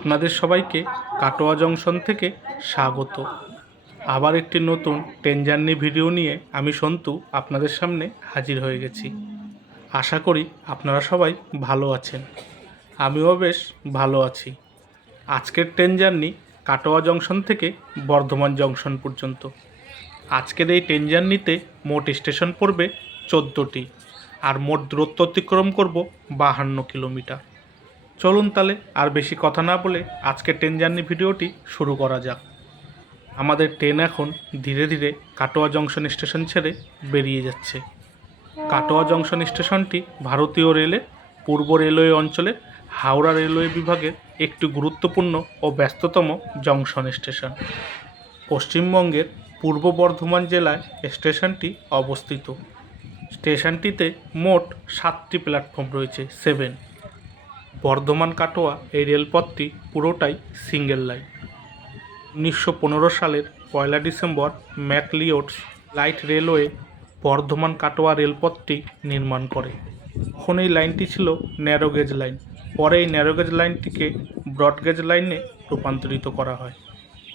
আপনাদের সবাইকে কাটোয়া জংশন থেকে স্বাগত। আবার একটি নতুন ট্রেন জার্নি ভিডিও নিয়ে আমি সন্তু আপনাদের সামনে হাজির হয়ে গেছি। আশা করি আপনারা সবাই ভালো আছেন। আমিও বেশ ভালো আছি। আজকের ট্রেন জার্নি কাটোয়া জংশন থেকে বর্ধমান জংশন পর্যন্ত। আজকের এই ট্রেন জার্নিতে মোট স্টেশন পড়বে চোদ্দোটি, আর মোট দূরত্ব অতিক্রম করব বাহান্ন কিলোমিটার। চলুন তাহলে আর বেশি কথা না বলে আজকের ট্রেন জার্নি ভিডিওটি শুরু করা যাক। আমাদের ট্রেন এখন ধীরে ধীরে কাটোয়া জংশন স্টেশন ছেড়ে বেরিয়ে যাচ্ছে। কাটোয়া জংশন স্টেশনটি ভারতীয় রেলের পূর্ব রেলওয়ে অঞ্চলে হাওড়া রেলওয়ে বিভাগের একটি গুরুত্বপূর্ণ ও ব্যস্ততম জংশন স্টেশন। পশ্চিমবঙ্গের পূর্ব বর্ধমান জেলায় স্টেশনটি অবস্থিত। স্টেশনটিতে মোট সাতটি প্ল্যাটফর্ম রয়েছে, সেভেন। বর্ধমান কাটোয়া এই রেলপথটি পুরোটাই সিঙ্গেল লাইন। উনিশশো পনেরো সালের পয়লা December McLeod's light railway Bardhaman Katwa রেলপথটি নির্মাণ করে। তখন এই লাইনটি ছিল ন্যারোগেজ লাইন পরে এই ন্যারোগেজ লাইনটিকে ব্রডগেজ লাইনে রূপান্তরিত করা হয়।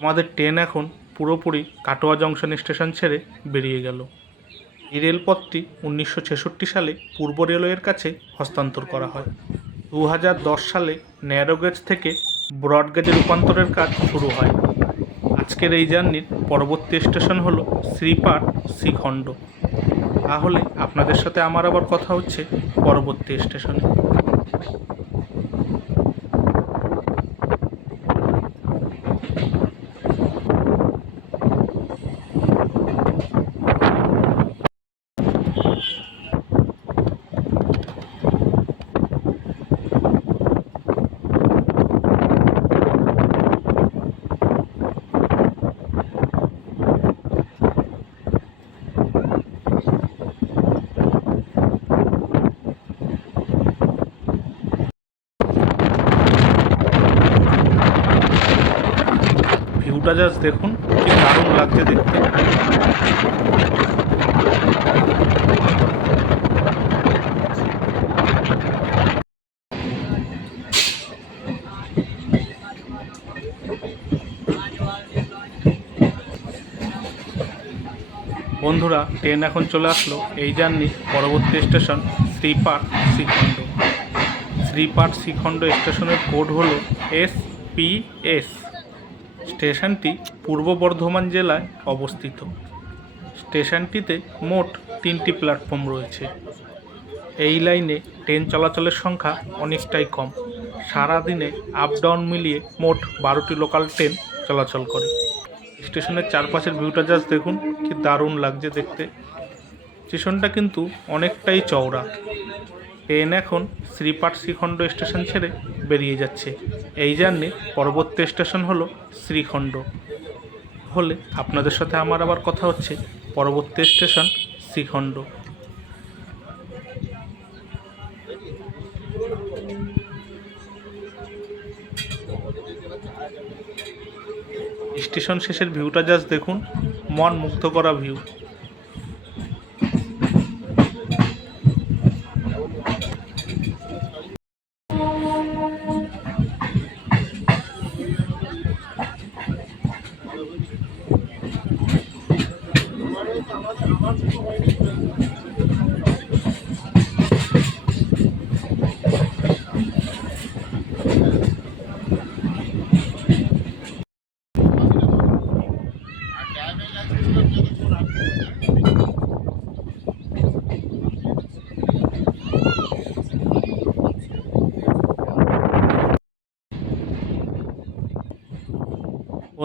আমাদের ট্রেন এখন পুরোপুরি কাটোয়া জংশন স্টেশন ছেড়ে বেরিয়ে গেল। এই রেলপথটি উনিশশো ছেষট্টি সালে পূর্ব রেলওয়ের কাছে হস্তান্তর করা হয়। দু সালে ন্যারোগেজ থেকে ব্রডগেজে রূপান্তরের কাজ শুরু হয়। আজকের এই জার্নির পরবর্তী স্টেশন হলো শ্রীপাট শ্রীখণ্ড। তাহলে আপনাদের সাথে আমার আবার কথা হচ্ছে পরবর্তী স্টেশনে। জাস্ট দেখুন কি দারুণ লাগছে দেখতে। বন্ধুরা, ট্রেন এখন চলে আসলো। এই জার্নি পরবর্তী স্টেশন শ্রীপাট শ্রীখণ্ড। শ্রীপাট শ্রীখণ্ড স্টেশনের কোড হলো এস পি এস স্টেশনটি পূর্ব বর্ধমান জেলায় অবস্থিত। স্টেশনটিতে মোট তিনটি প্ল্যাটফর্ম রয়েছে। এই লাইনে ট্রেন চলাচলের সংখ্যা অনেকটাই কম। সারাদিনে আপ ডাউন মিলিয়ে মোট বারোটি লোকাল ট্রেন চলাচল করে। স্টেশনের চারপাশের ভিউটা জাস্ট দেখুন, কি দারুণ লাগছে দেখতে। স্টেশনটা কিন্তু অনেকটাই চওড়া। ট্রেন এখন শ্রীপাট শ্রীখণ্ড স্টেশন ছেড়ে বেরিয়ে যাচ্ছে। এই জার্নি পরবর্তী স্টেশন হলো শ্রীখণ্ড। হলে আপনাদের সাথে আমার আবার কথা হচ্ছে পরবর্তী স্টেশন শ্রীখণ্ড। স্টেশন শেষের ভিউটা জাস্ট দেখুন, মন মুগ্ধ করা ভিউ।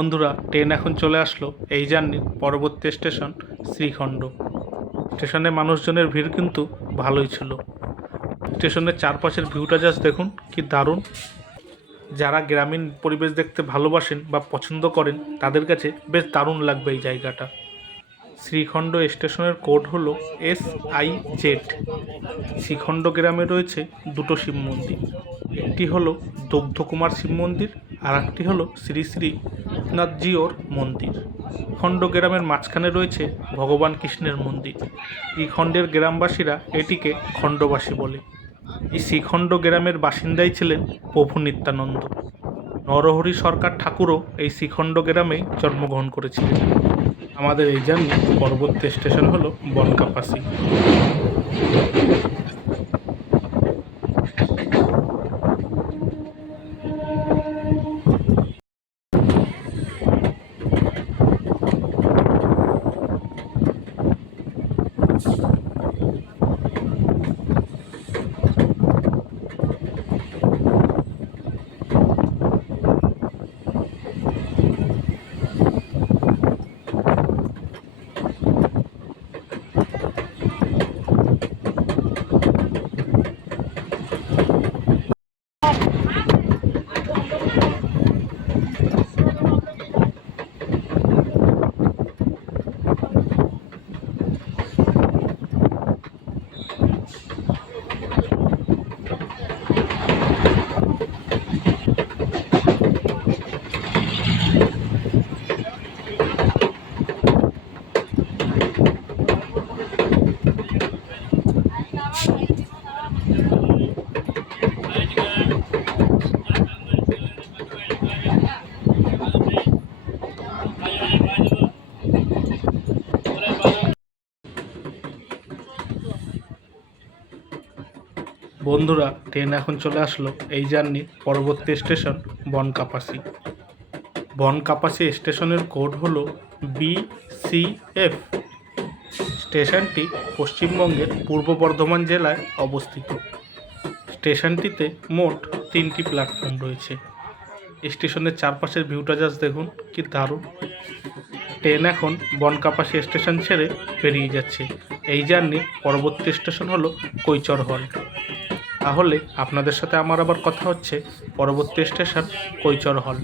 বন্ধুরা, ট্রেন এখন চলে আসলো এই জার্নির পরবর্তী স্টেশন শ্রীখণ্ড। স্টেশনে মানুষজনের ভিড় কিন্তু ভালোই ছিল। স্টেশনের চারপাশের ভিউটা জাস্ট দেখুন, কি দারুণ। যারা গ্রামীণ পরিবেশ দেখতে ভালোবাসেন বা পছন্দ করেন, তাদের কাছে বেশ দারুণ লাগবে এই জায়গাটা। শ্রীখণ্ড স্টেশনের কোড হল এস আই জেড। শ্রীখণ্ড গ্রামে রয়েছে দুটো শিব মন্দির। একটি হলো দগ্ধকুমার শিব মন্দির আর একটি হলো শ্রী শ্রী নাথজিওর মন্দির। খণ্ড গ্রামের মাঝখানে রয়েছে ভগবান কৃষ্ণের মন্দির। এই খণ্ডের গ্রামবাসীরা এটিকে খণ্ডবাসী বলে। এই শ্রীখণ্ড গ্রামের বাসিন্দাই ছিলেন প্রভু নিত্যানন্দ। নরহরি সরকার ঠাকুরও এই শ্রীখণ্ড গ্রামেই জন্মগ্রহণ করেছিলেন। আমাদের এই জার্নি পরবর্তী স্টেশন হলো বনকাপাসি। বন্ধুরা, ট্রেন এখন চলে আসলো এই জার্নির পরবর্তী স্টেশন বনকাপাসি। বনকাপাসি স্টেশনের কোড হলো বিসিএফ স্টেশনটি পশ্চিমবঙ্গের পূর্ব বর্ধমান জেলায় অবস্থিত। স্টেশনটিতে মোট তিনটি প্ল্যাটফর্ম রয়েছে। স্টেশনের চারপাশের ভিউটা জাস্ট দেখুন, কি দারুণ। ট্রেন এখন বনকাপাসি স্টেশন ছেড়ে বেরিয়ে যাচ্ছে। এই জার্নি পরবর্তী স্টেশন হলো কৈচর হল। তাহলে আপনাদের সাথে আমার আবার কথা হচ্ছে পরবর্তী স্টেশন কৈচর হল।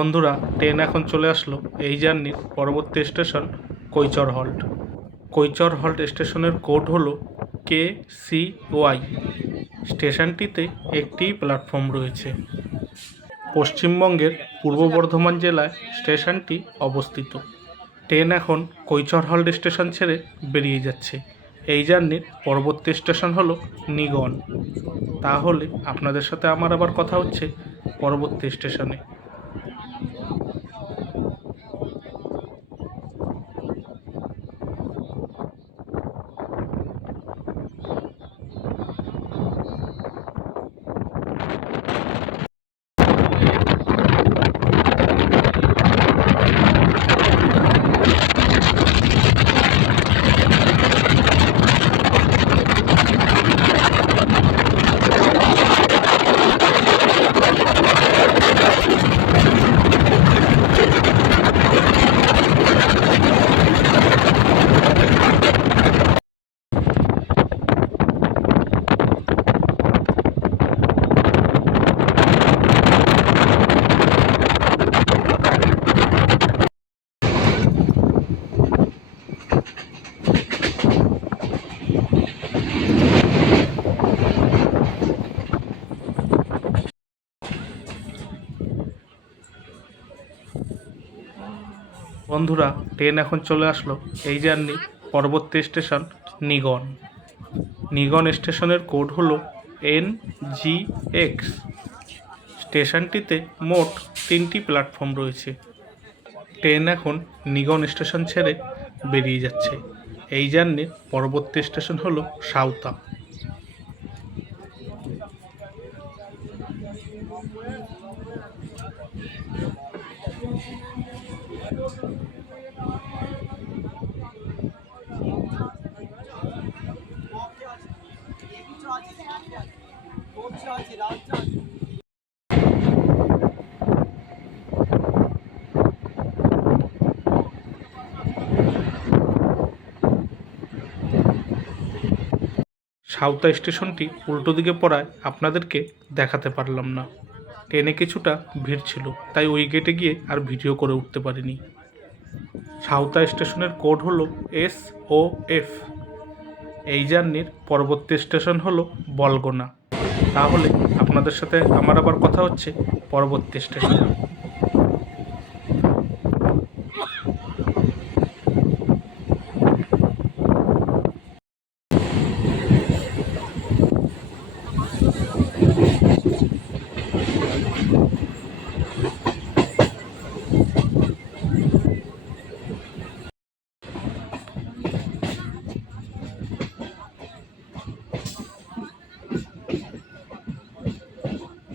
বন্ধুরা, ট্রেন এখন চলে আসলো এই জার্নির পরবর্তী station Kaichar halt. Kaichar halt স্টেশনের কোড হলো কে সি ওয়াই। স্টেশনটিতে একটি প্ল্যাটফর্ম রয়েছে। পশ্চিমবঙ্গের পূর্ব বর্ধমান জেলায় স্টেশনটি অবস্থিত। ট্রেন এখন কৈচর হল্ট স্টেশন ছেড়ে বেরিয়ে যাচ্ছে। এই জার্নির পরবর্তী স্টেশন হলো নিগন। তাহলে আপনাদের সাথে আমার আবার কথা হচ্ছে পরবর্তী স্টেশনে। বন্ধুরা, ট্রেন এখন চলে আসলো। এই জার্নি পরবর্তী স্টেশন নিগন। নিগন স্টেশনের কোড হলো এন জি এক্স। স্টেশনটিতে মোট তিনটি প্ল্যাটফর্ম রয়েছে। ট্রেন এখন নিগন স্টেশন ছেড়ে বেরিয়ে যাচ্ছে। এই জার্নির পরবর্তী স্টেশন হলো সাউতা সাউতা স্টেশনটি উল্টো দিকে পড়ায় আপনাদেরকে দেখাতে পারলাম না। ট্রেনে কিছুটা ভিড় ছিল, তাই ওই গেটে গিয়ে আর ভিডিও করে উঠতে পারিনি। সাউতা স্টেশনের কোড হলো এস ও এফ। এই জার্নির পরবর্তী স্টেশন হলো বলগোনা। তাহলে আপনাদের সাথে আমার আবার কথা হচ্ছে পরবর্তী স্টেশন।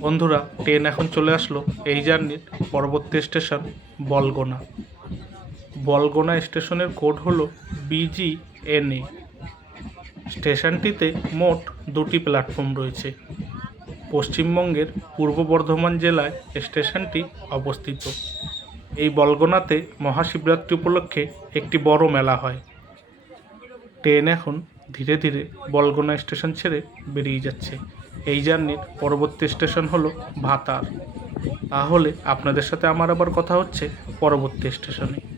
বন্ধুরা, ট্রেন এখন চলে আসলো এই জার্নির পরবর্তী স্টেশন বলগোনা। বলগোনা স্টেশনের কোড হলো বিজি এনএ স্টেশনটিতে মোট দুটি প্ল্যাটফর্ম রয়েছে। পশ্চিমবঙ্গের পূর্ব বর্ধমান জেলায় স্টেশনটি অবস্থিত। এই বলগোনাতে মহাশিবরাত্রি উপলক্ষে একটি বড় মেলা হয়। ট্রেন এখন ধীরে ধীরে বলগোনা স্টেশন ছেড়ে বেরিয়ে যাচ্ছে। এই জার্নির পরবর্তী স্টেশন হলো ভাতার। তাহলে আপনাদের সাথে আমার আবার কথা হচ্ছে পরবর্তী স্টেশনে।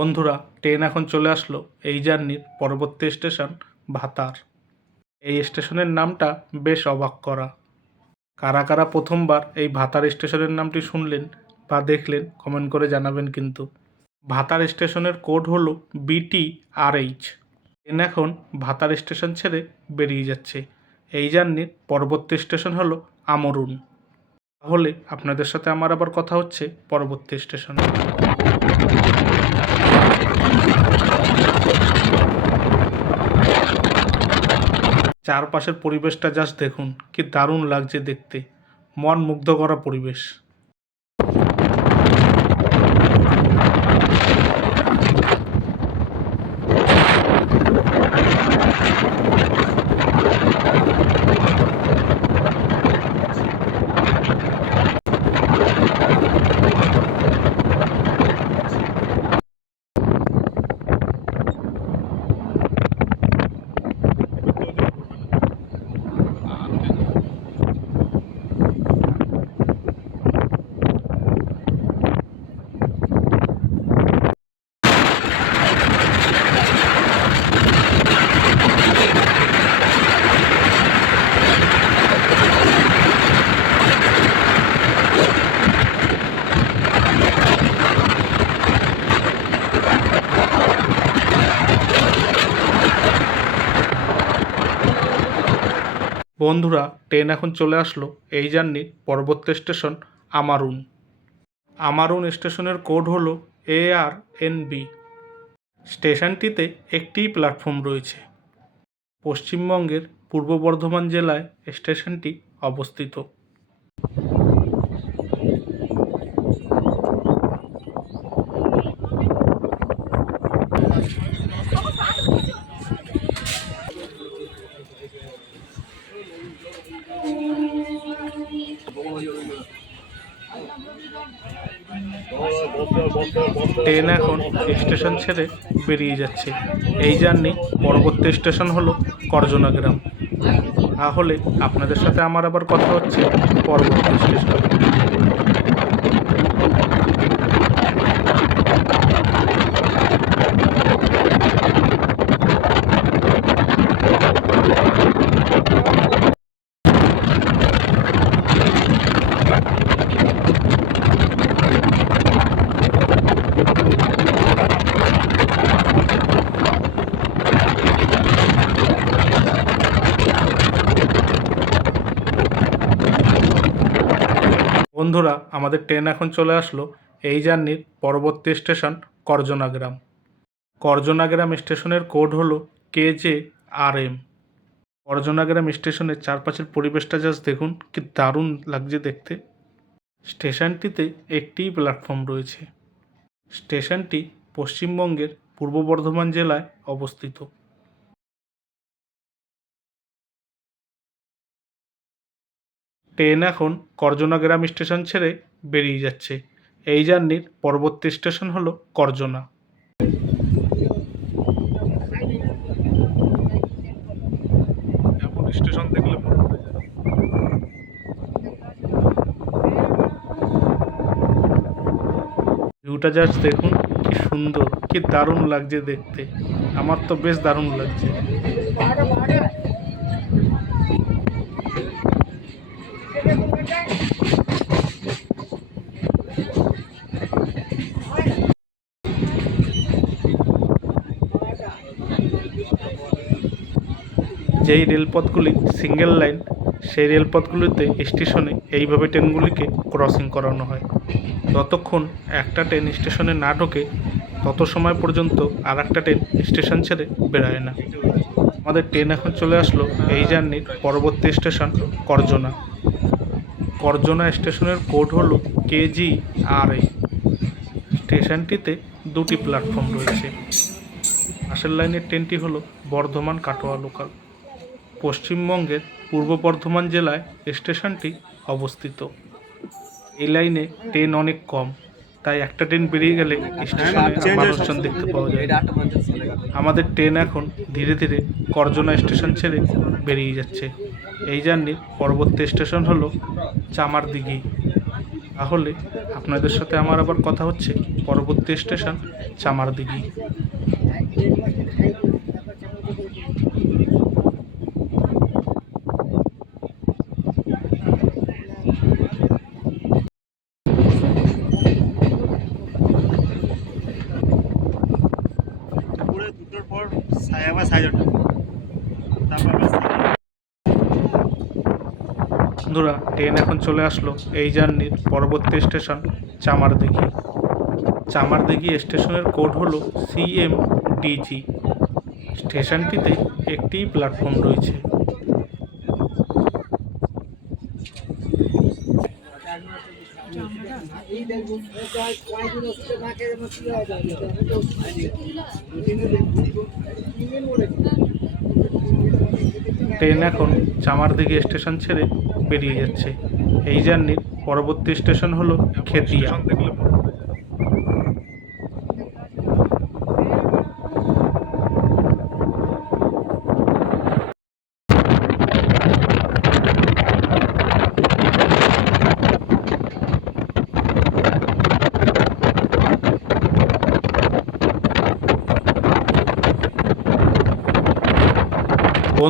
বন্ধুরা, ট্রেন এখন চলে আসলো। এই জার্নির পরবর্তী স্টেশন ভাতার। এই স্টেশনের নামটা বেশ অবাক করা। কারা কারা প্রথমবার এই ভাতার স্টেশনের নামটি শুনলেন বা দেখলেন, কমেন্ট করে জানাবেন কিন্তু। ভাতার স্টেশনের কোড হলো বিটি আর এইচ ট্রেন এখন ভাতার স্টেশন ছেড়ে বেরিয়ে যাচ্ছে। এই জার্নির পরবর্তী স্টেশন হলো আমরুন। তাহলে আপনাদের সাথে আমার আবার কথা হচ্ছে পরবর্তী স্টেশনে। চারপাশের পরিবেশটা জাস্ট দেখুন কি দারুণ লাগছে দেখতে। মন মুগ্ধ করা পরিবেশ। বন্ধুরা, ট্রেন এখন চলে আসলো। এই জার্নির পরবর্তী স্টেশন আমারুন। আমারুন স্টেশনের কোড হল এ আর এন বি। স্টেশনটিতে একটি প্ল্যাটফর্ম রয়েছে। পশ্চিমবঙ্গের পূর্ব বর্ধমান জেলায় স্টেশনটি অবস্থিত। ট্রেন এখন স্টেশন ছেড়ে বেরিয়ে যাচ্ছে। এই জার্নি পরবর্তী স্টেশন হলো করজনা গ্রাম। তাহলে আপনাদের সাথে আমার আবার কথা হচ্ছে পরবর্তী স্টেশন। বন্ধুরা, আমাদের ট্রেন এখন চলে আসলো। এই জার্নির পরবর্তী স্টেশন করজনাগ্রাম করজনাগ্রাম স্টেশনের কোড হলো কে জে আর এম করজনা গ্রাম স্টেশনের চারপাশের পরিবেশটা জাস্ট দেখুন, কি দারুণ লাগছে দেখতে। স্টেশনটিতে একটিই প্ল্যাটফর্ম রয়েছে। স্টেশনটি পশ্চিমবঙ্গের পূর্ব বর্ধমান জেলায় অবস্থিত। ট্রেন এখন করজনা গ্রাম স্টেশন ছেড়ে বেরিয়ে যাচ্ছে। এই জার্নির পরবর্তী স্টেশন হলো করজনা। স্টেশন দেখলে ভিউটা জাস্ট দেখুন কি সুন্দর কি দারুণ লাগছে দেখতে। আমার তো বেশ দারুণ লাগছে। যেই রেলপথগুলি সিঙ্গেল লাইন সেই রেলপথগুলিতে স্টেশনে এইভাবে ট্রেনগুলিকে ক্রসিং করানো হয়। যতক্ষণ একটা ট্রেন স্টেশনে না ঢোকে, তত সময় পর্যন্ত আর একটা ট্রেন স্টেশন ছেড়ে বেরোয় না। আমাদের ট্রেন এখন চলে আসলো এই জার্নির পরবর্তী স্টেশন করজনা। করজনা স্টেশনের কোড হলো কেজি আর এ স্টেশনটিতে দুটি প্ল্যাটফর্ম রয়েছে। পাশের লাইনের ট্রেনটি হলো বর্ধমান কাটোয়া লোকাল পশ্চিমবঙ্গের পূর্ব বর্ধমান জেলায় স্টেশনটি অবস্থিত। এই লাইনে ট্রেন অনেক কম তাই একটা ট্রেন বেরিয়ে গেলে স্টেশনে মানুষজন দেখতে পাওয়া যায়। আমাদের ট্রেন এখন ধীরে ধীরে করজনা স্টেশন ছেড়ে বেরিয়ে যাচ্ছে। এই জার্নির পরবর্তী স্টেশন হলো চামারদিঘি। তাহলে আপনাদের সাথে আমার আবার কথা হচ্ছে পরবর্তী স্টেশন চামারদিঘি দুপুরে দুটোর পর সাড়ে আবার সাড়ে ছটা তারপর আবার সাড়ে- বন্ধুরা, ট্রেন এখন চলে আসলো এই জার্নির পরবর্তী স্টেশন চামারদিঘি। চামারদিঘি স্টেশনের কোড হলো সিএম ডিজি স্টেশনটিতে একটি প্ল্যাটফর্ম রয়েছে। ট্রেন এখন চামারদিঘি স্টেশন ছেড়ে বেরিয়ে যাচ্ছে। এই জার্নির পরবর্তী স্টেশন হলো খেতিয়া।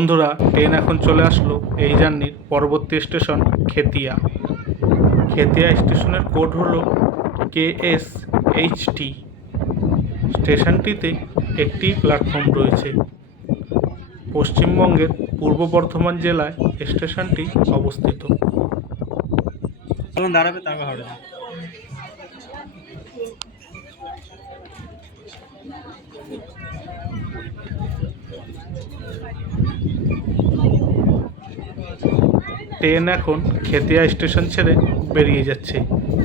বন্ধুরা, ট্রেন এখন চলে আসলো এই জার্নির পরবর্তী স্টেশন, খেতিয়া। খেতিয়া স্টেশনের কোড হলো কে এস এইচ টি। স্টেশনটিতে একটি প্ল্যাটফর্ম রয়েছে। পশ্চিমবঙ্গের পূর্ব বর্ধমান জেলায় স্টেশনটি অবস্থিত। দাঁড়াবে, তারপর ট্রেন এখন খেতিয়া স্টেশন ছেড়ে বেরিয়ে যাচ্ছে।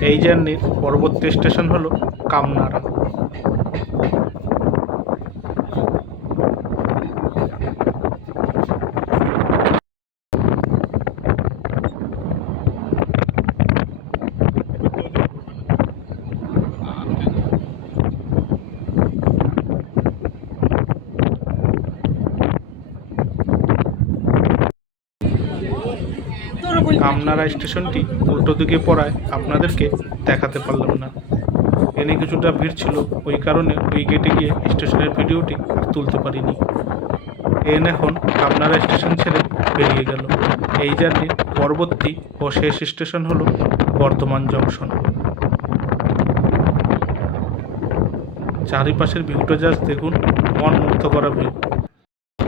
এই জার্নির পরবর্তী স্টেশন হলো কামনাড়া কামনাড়া স্টেশনটি উল্টো দিকে পড়ায় আপনাদেরকে দেখাতে পারলাম না। এনে কিছুটা ভিড় ছিল, ওই কারণে ওই গেটে গিয়ে স্টেশনের ভিডিওটি আর তুলতে পারিনি। ট্রেন এখন কামনাড়া স্টেশন ছেড়ে বেরিয়ে গেল। এই জার্নির পরবর্তী ও শেষ স্টেশন হল বর্ধমান জংশন চারিপাশের ভিউটা জাস্ট দেখুন মন মুগ্ধ করা ভিউ।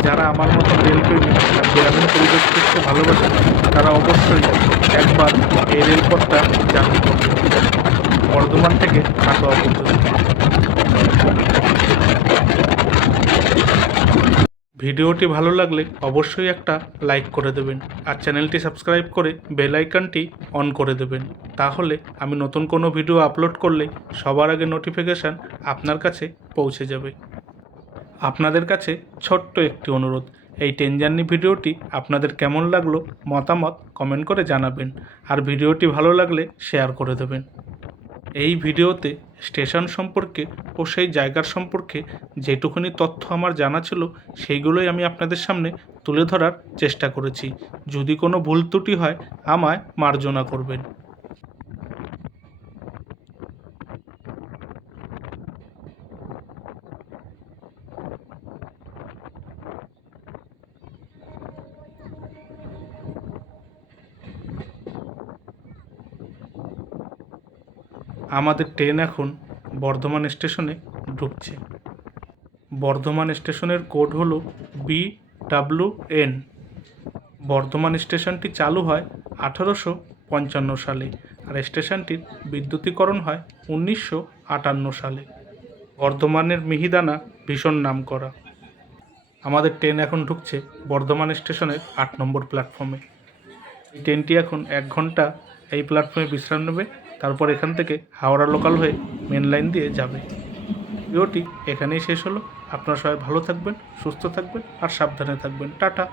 যারা আমার মতো রেলপ্রেমী আর গ্রামীণ পরিবেশ দেখতে ভালোবাসেন তারা অবশ্যই একবার এই রেলপথটা করবেন বর্ধমান থেকে পর্যন্ত। ভিডিওটি ভালো লাগলে অবশ্যই একটা লাইক করে দেবেন আর চ্যানেলটি সাবস্ক্রাইব করে বেল আইকনটি অন করে দেবেন। তাহলে আমি নতুন কোনো ভিডিও আপলোড করলে সবার আগে নোটিফিকেশান আপনার কাছে পৌঁছে যাবে। আপনাদের কাছে ছোট্ট একটি অনুরোধ। এই ট্রেন জার্নি ভিডিওটি আপনাদের কেমন লাগল মতামত কমেন্ট করে জানাবেন। আর ভিডিওটি ভালো লাগলে শেয়ার করে দেবেন। এই ভিডিওতে স্টেশন সম্পর্কে ও সেই জায়গার সম্পর্কে যেটুকুনি তথ্য আমার জানা ছিল, সেইগুলোই আমি আপনাদের সামনে তুলে ধরার চেষ্টা করেছি। যদি কোনো ভুল ত্রুটি হয়, আমায় মার্জনা করবেন। আমাদের ট্রেন এখন বর্ধমান স্টেশনে ঢুকছে। বর্ধমান স্টেশনের কোড হল বি ডাব্লু এন। বর্ধমান স্টেশনটি চালু হয় আঠারোশো পঞ্চান্ন সালে আর স্টেশনটির বিদ্যুতীকরণ হয় উনিশশো আটান্ন সালে। বর্ধমানের মিহিদানা ভীষণ নাম করা আমাদের ট্রেন এখন ঢুকছে বর্ধমান স্টেশনের আট নম্বর প্ল্যাটফর্মে। ট্রেনটি এখন এক ঘণ্টা এই প্ল্যাটফর্মে বিশ্রাম নেবে তারপর এখান থেকে হাওড়া লোকাল হয়ে মেন লাইন দিয়ে যাবে। ভিডিওটি এখানেই শেষ হলো। আপনারা সবাই ভালো থাকবেন, সুস্থ থাকবেন আর সাবধানে থাকবেন। টাটা।